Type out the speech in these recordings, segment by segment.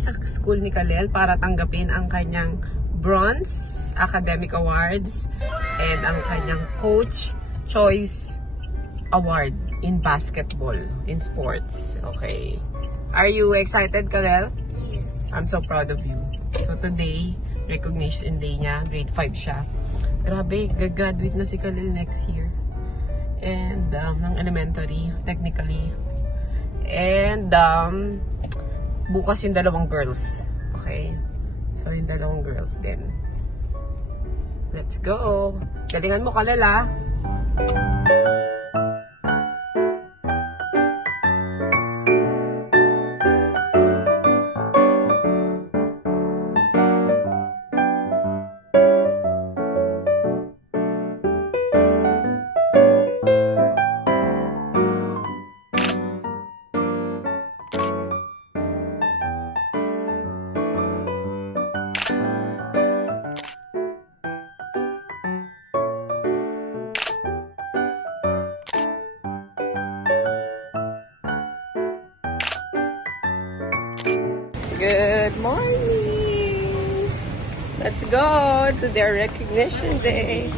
sa school ni Kalel para tanggapin ang kanyang Bronze Academic Awards and ang kanyang Coach Choice Award in basketball, in sports. Okay. Are you excited, Kalel? Yes. I'm so proud of you. So today, recognition day niya. Grade 5 siya. Grabe, gagraduate na si Kalel next year. And, ng elementary, technically. And, bukas yung dalawang girls. Okay? So, yung dalawang girls din. Let's go! Galingan mo, Kalel, ah! Good morning! Let's go to their recognition day.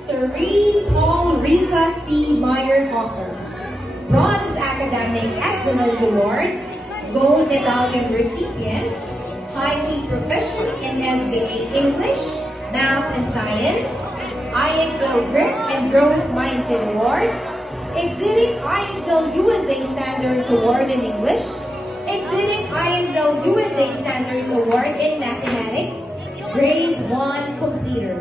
Serene Paul Rika C. Meyer-Hawker, Bronze Academic Excellence Award, Gold Medallion recipient, highly proficient in SBA English, Math and Science, IXL Grit and Growth Mindset Award, exceeding IXL USA Standards Award in English, exceeding IXL USA Standards Award in Mathematics, Grade 1 completer.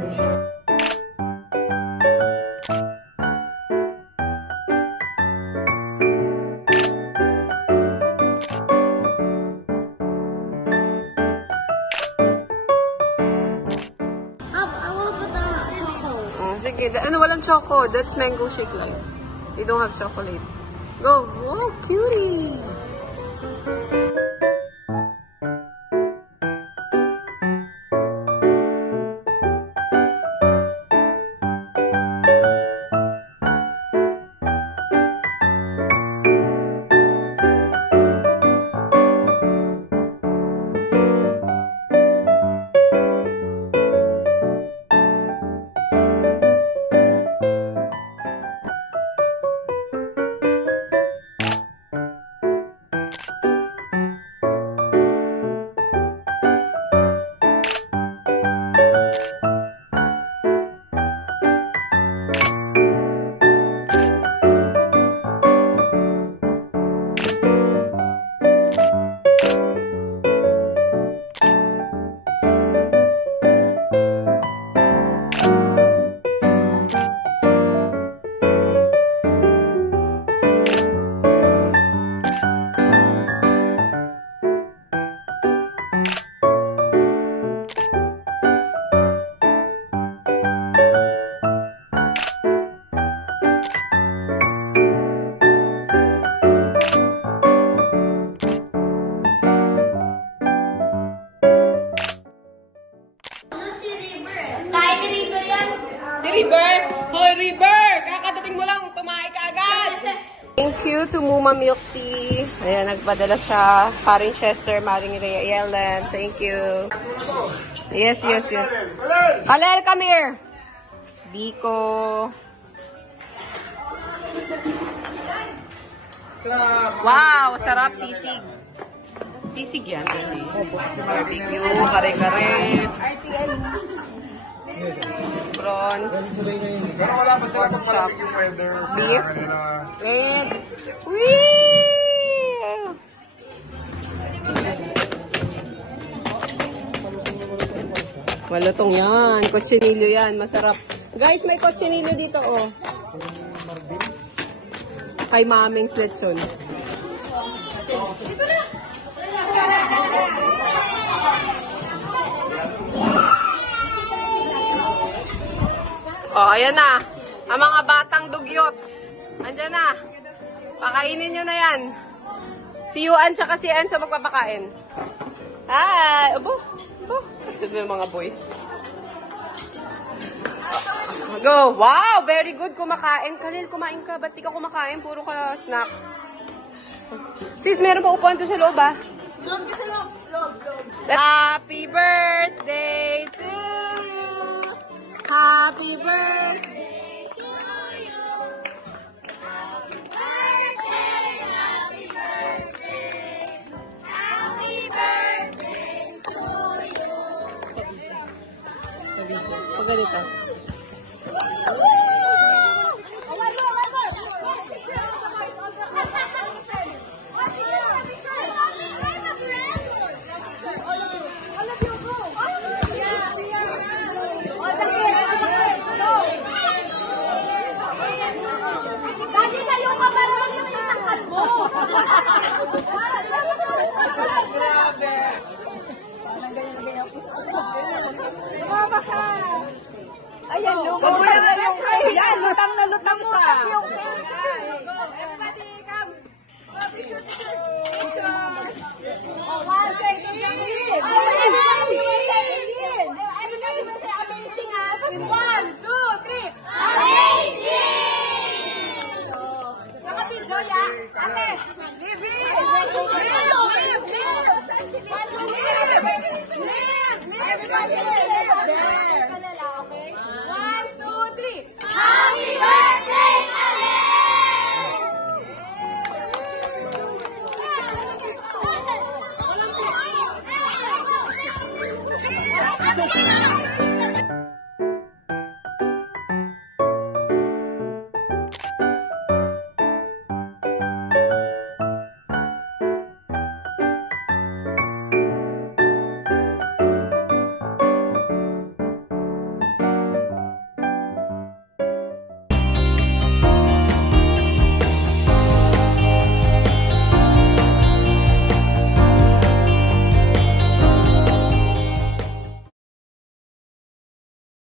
Sige, ano walang choco? That's mango shake lang. They don't have chocolate. Go! Wow, cutie! River! Hoy, River! Kakadating mo lang, tumahay ka agad! Thank you to Muma Milk Tea. Ayan, nagpadala siya. Paring Chester, Maring Rhea Ellen. Thank you. Yes, yes, yes. Kalel, come here! Biko. Wow, sarap sisig. Sisig yan. Barbecue, kare-kare. Prawns. Pero wala pa sila pag malamig yung weather. Beef. Kanila. And, whee! Malutong yan. Cochinillo yan. Masarap. Guys, may cochinillo dito, oh. Kay Maming's lechon. Oh, ayan na. Ang mga batang dugyots. Andyan na. Pakainin nyo na yan. Si Yuan tsaka si Enzo magpapakain. Hi! Abo! Abo! Ito yung mga boys. Go! Wow! Very good kumakain. Kalil, kumain ka. Ba't di ka kumakain? Puro ka snacks. Sis, meron pa upuan doon sa loob, ah. Loob ka sa loob. Loob. Happy birthday to you. Happy birthday to you. Happy birthday. Happy birthday. Happy birthday to you. Pag ganito.